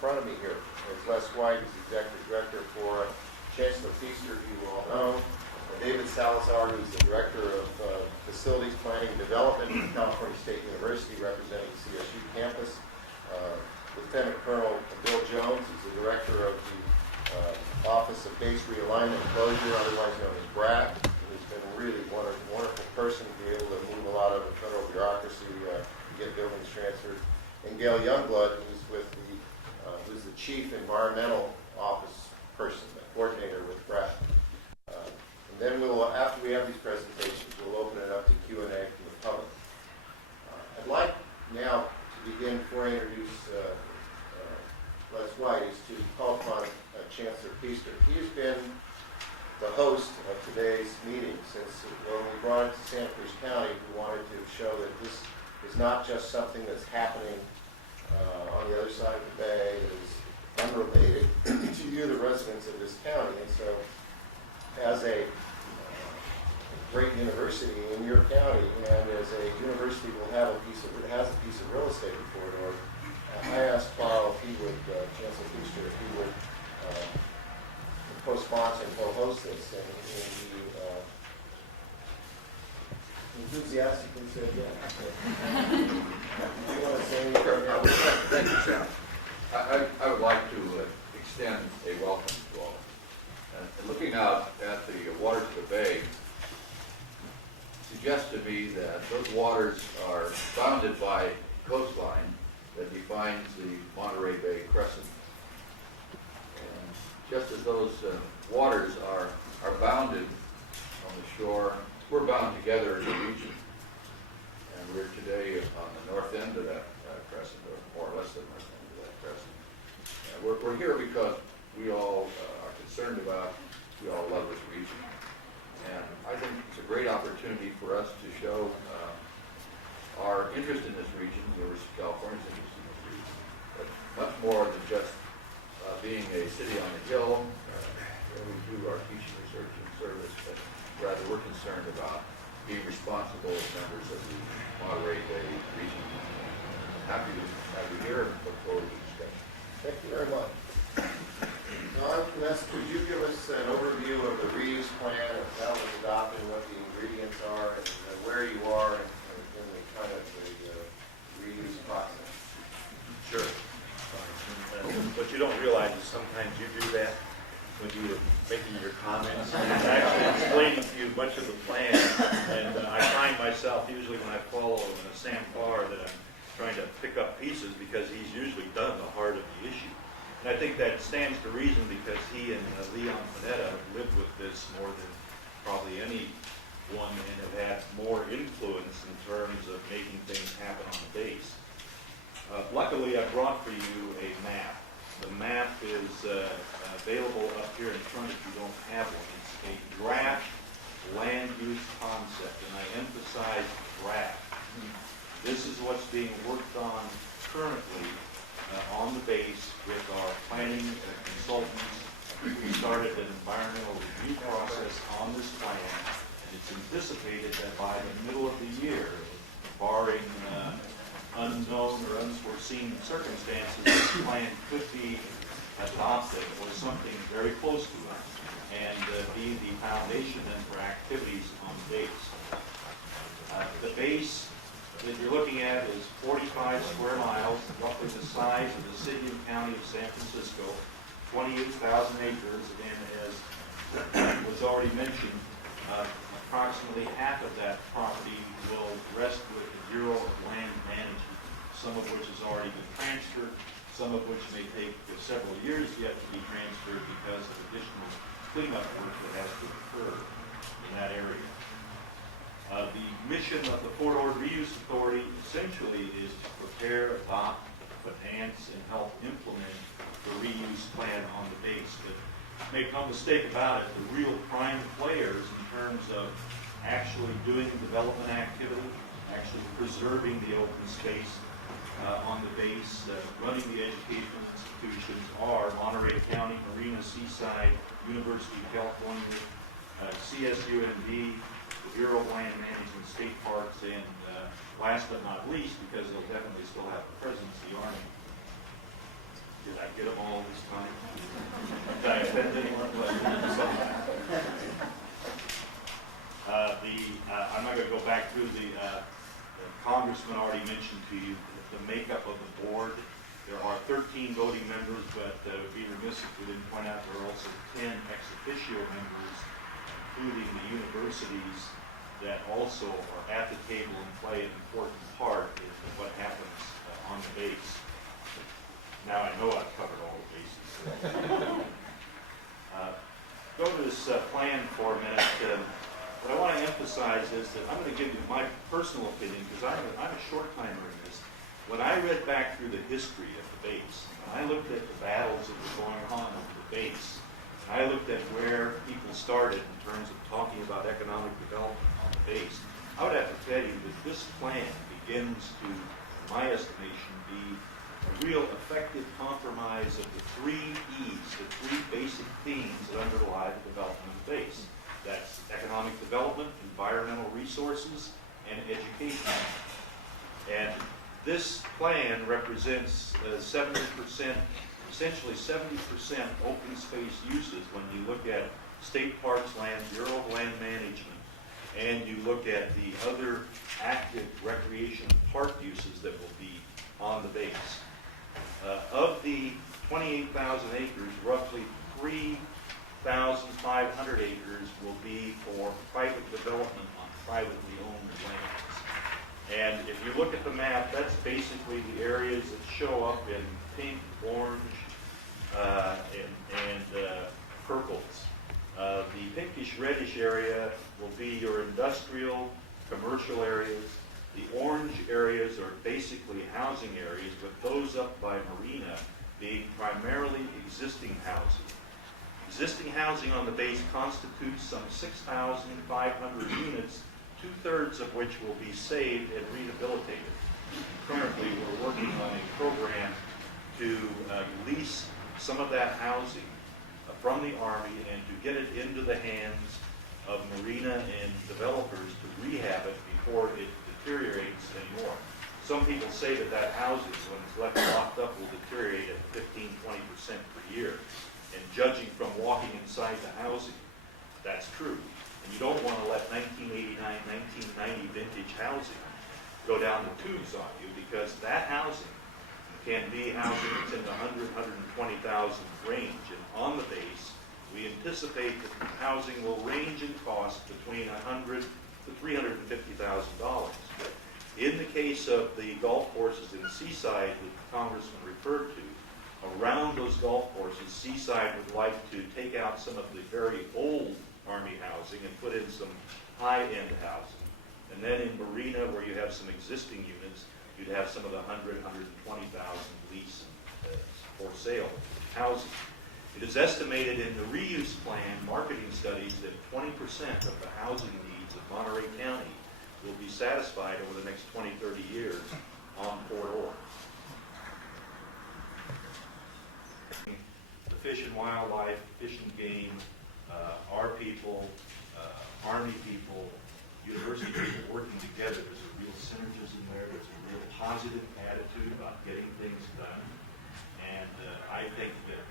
front of me here is Les White, who's the Executive Director for Chancellor Feaster, who you all know, and David Salazar, who's the Director of Facilities Planning and Development at California State University, representing the CSU campus. Lieutenant Colonel Bill Jones is the Director of the Office of Base Realignment and Closure, otherwise known as BRAC, who's been a really wonderful person to be able to move a lot of the federal bureaucracy to get buildings transferred. And Gail Youngblood, who's who's the Chief Environmental Office person, the coordinator with BRAC. And then after we have these presentations, we'll open it up to Q&A from the public. I'd like now to begin, before I introduce Les White, is to call upon Chancellor Feaster. He has been the host of today's meeting since when we brought it to Santa Cruz County. We wanted to show that this is not just something that's happening on the other side of the bay. It is unrelated to you, the residents of this county. And so, as a great university in your county, and as a university has a piece of real estate before it, or I asked Carl if he would, Chancellor Feaster, if he would co-sponsor and co-host this, and he enthusiastically said yes. Do you want to say anything? Thank you, Sam. I would like to extend a welcome to all. And looking out at the waters of the bay suggests to me that those waters are bounded by coastline that defines the Monterey Bay Crescent. And just as those waters are bounded on the shore, we're bound together as a region. And we're today on the north end of that crescent, or more or less the north end of that crescent. We're here because we all are concerned about, we all love this region. And I think it's a great opportunity for us to show our interest in this region, the University of California's interest in this region, but much more than just being a city on the hill where we do our teaching, research, and service, but rather we're concerned about being responsible as members of the Monterey Bay region. Happy to have you here and look forward to the discussion. Thank you very much. John, could you give us an overview of the reuse plan, of how it was adopted, what the ingredients are, and where you are in the kind of the reuse process? Sure. What you don't realize is sometimes you do that when you're making your comments and actually explaining to you much of the plan. And I find myself usually when I follow Sam Farr that I'm trying to pick up pieces because he's usually done the heart of the issue. And I think that stands to reason because he and Leon Panetta have lived with this more than probably anyone and have had more influence in terms of making things happen on the base. Luckily, I brought for you a map. The map is available up here in front if you don't have one. It's a draft land use concept, and I emphasize draft. This is what's being worked on currently on the base with our planning consultants. We started an environmental review process on this plan, and it's anticipated that by the middle of the year, barring unknown or unforeseen circumstances, this plan could be adopted or something very close to it, and be the foundation then for activities on the base. The base that you're looking at is 45 square miles, roughly the size of the city and county of San Francisco, 28,000 acres, and as was already mentioned, approximately half of that property will rest with the Bureau of Land Management, some of which has already been transferred, some of which may take several years yet to be transferred because of additional cleanup work that has to occur in that area. The mission of the Port Ord Reuse Authority essentially is to prepare, adopt, enhance, and help implement the reuse plan on the base. But make no mistake about it, the real prime players in terms of actually doing development activity, actually preserving the open space on the base, running the educational institutions are Monterey County, Marina, Seaside, University of California, CSUMD, the Bureau of Land Management, State Parks, and last but not least, because they'll definitely still have a presence, the Army. Did I get them all this time? Did I offend anyone? I'm not going to go back through the Congressman already mentioned to you the makeup of the board. There are 13 voting members, but it would be remiss if we didn't point out there are also 10 ex officio members, including the universities that also are at the table and play an important part in what happens on the base. Now I know I've covered all the bases. Go to this plan for a minute. What I want to emphasize is that I'm going to give you my personal opinion because I'm a short timer in this. When I read back through the history of the base, when I looked at the battles that were going on at the base, and I looked at where people started in terms of talking about economic development on the base, I would have to tell you that this plan begins to, in my estimation, be a real effective compromise of the 3 E's, the 3 basic themes that underlie the development of the base. That's economic development, environmental resources, and education. And this plan represents 70%, essentially 70% open space uses when you look at State Parks Land, Bureau of Land Management, and you look at the other active recreation park uses that will be on the base. Of the 28,000 acres, roughly 3,500 acres will be for private development on privately owned lands. And if you look at the map, that's basically the areas that show up in pink, orange, and purples. The pinkish reddish area will be your industrial, commercial areas. The orange areas are basically housing areas, with those up by Marina being primarily existing housing. Existing housing on the base constitutes some 6,500 units, 2/3 of which will be saved and rehabilitated. Currently, we're working on a program to lease some of that housing from the Army and to get it into the hands of Marina and developers to rehab it before it deteriorates anymore. Some people say that that housing, when it's left locked up, will deteriorate at 15-20% per year. And judging from walking inside the housing, that's true. And you don't want to let 1989, 1990 vintage housing go down the tubes on you, because that housing can be housing that's in the 120,000 range. And on the base, we anticipate that the housing will range in cost between $100,000 to $350,000. In the case of the golf courses in Seaside that the Congressman referred to, around those golf courses, Seaside would like to take out some of the very old Army housing and put in some high-end housing. And then in Marina, where you have some existing units, you'd have some of the 100,000, 120,000 lease for sale housing. It is estimated in the reuse plan marketing studies that 20% of the housing needs of Monterey County will be satisfied over the next 20, 30 years on Port Ore. The Fish and Wildlife, Fish and Game, our people, Army people, university people working together. There's a real synergism there. There's a real positive attitude about getting things done. And I think that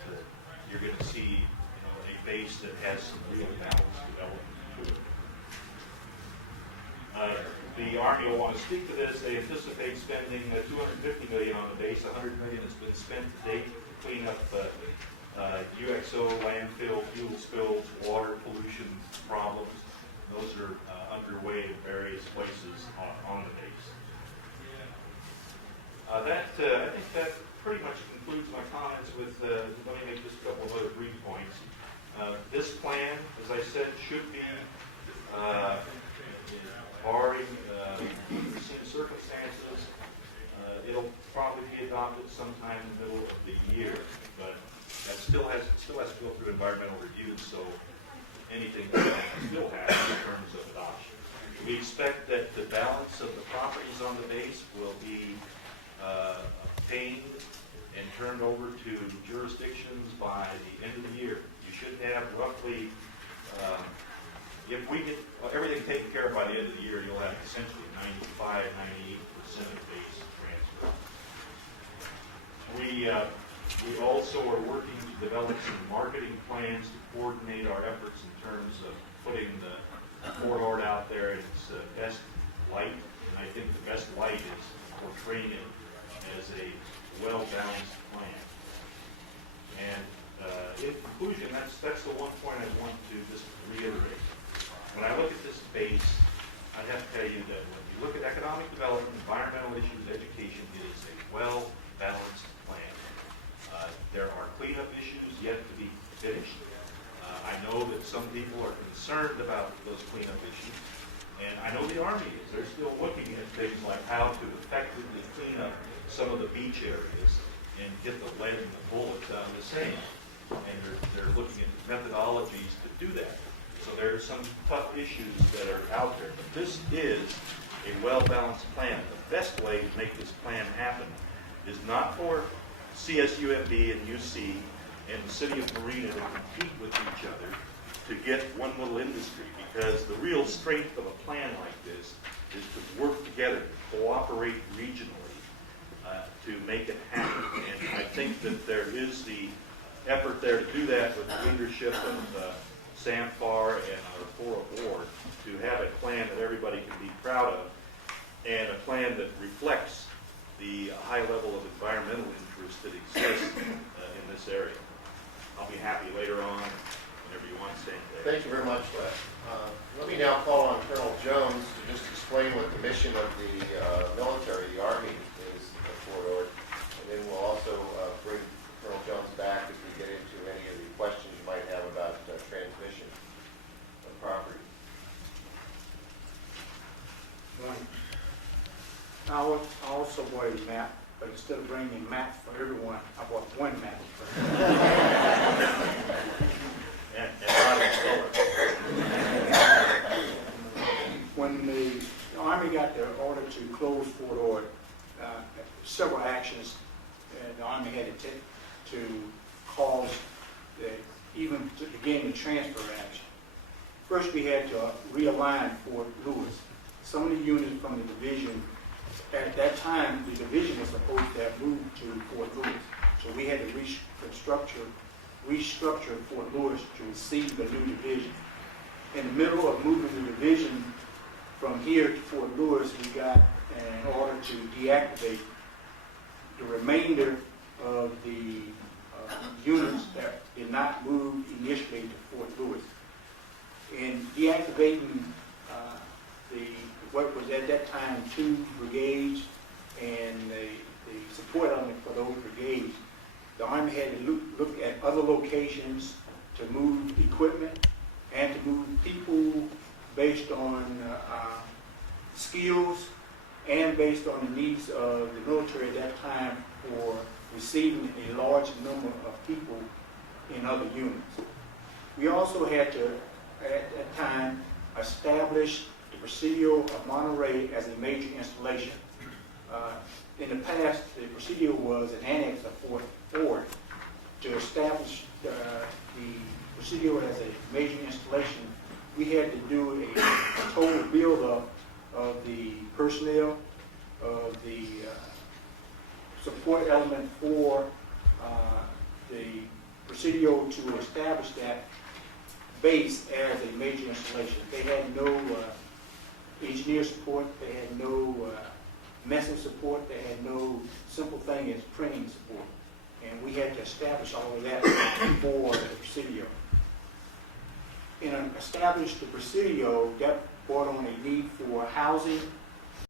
you're going to see a base that has some real balanced development to it. The Army will want to speak to this. They anticipate spending $250 million on the base. $100 million has been spent to date to clean up UXO, landfill, fuel spills, water pollution problems. Those are underway in various places on the base. I think that pretty much concludes my comments with, let me make just a couple of other brief points. This plan, as I said, should be, barring unforeseen circumstances, it'll probably be adopted sometime in the middle of the year, but that still has to go through environmental review, so anything can still happen in terms of adoption. We expect that the balance of the properties on the base will be obtained and turned over to jurisdictions by the end of the year. You should have roughly, if we get everything taken care of by the end of the year, you'll have essentially 95, 98% of the base transfer. We We also are working to develop some marketing plans to coordinate our efforts in terms of putting the Fort Ord out there in its best light. And I think the best light is portraying it as a well-balanced plan. And in conclusion, that's the one point I want to just reiterate. When I look at this base, I'd have to tell you that when you look at economic development, environmental issues, education, it is a well-balanced plan. There are cleanup issues yet to be finished. I know that some people are concerned about those cleanup issues, and I know the Army is. They're still looking at things like how to effectively clean up some of the beach areas and get the lead and the bullets out of the sand. And they're looking at methodologies to do that. So there are some tough issues that are out there. But this is a well-balanced plan. The best way to make this plan happen is not for CSUMB and UC and the city of Marina to compete with each other to get one little industry, because the real strength of a plan like this is to work together, cooperate regionally to make it happen. And I think that there is the effort there to do that with the leadership of Sam Farr and our Fora board, to have a plan that everybody can be proud of, and a plan that reflects the high level of environmental interest that exists in this area. I'll be happy later on, whenever you want to say anything. Thank you very much, Les. Let me now call on Colonel Jones to just explain what the mission of the military, the Army, is at Fort Ord. And then we'll also bring Colonel Jones back as we get into any of the questions you might have about transmission of property. I also bought a map, but instead of bringing a map for everyone, I bought one map. And a lot of color. When the Army got the order to close Fort Ord, several actions the Army had to take to cause even to begin the transfer action. First, we had to realign Fort Lewis. Some of the units from the division, at that time, the division was supposed to have moved to Fort Lewis. So we had to restructure Fort Lewis to receive the new division. In the middle of moving the division from here to Fort Lewis, we got an order to deactivate the remainder of the units that did not move initially to Fort Lewis. In deactivating what was at that time 2 brigades and the support element for those brigades, the Army had to look at other locations to move equipment and to move people based on skills and based on the needs of the military at that time for receiving a large number of people in other units. We also had to, at that time, establish the Presidio of Monterey as a major installation. In the past, the Presidio was an annex of Fort Ord. To establish the Presidio as a major installation, we had to do a total build-up of the personnel, of the support element for the Presidio to establish that base as a major installation. They had no engineer support, they had no message support, they had no simple thing as printing support. And we had to establish all of that for the Presidio. In establish the Presidio, that brought on a need for housing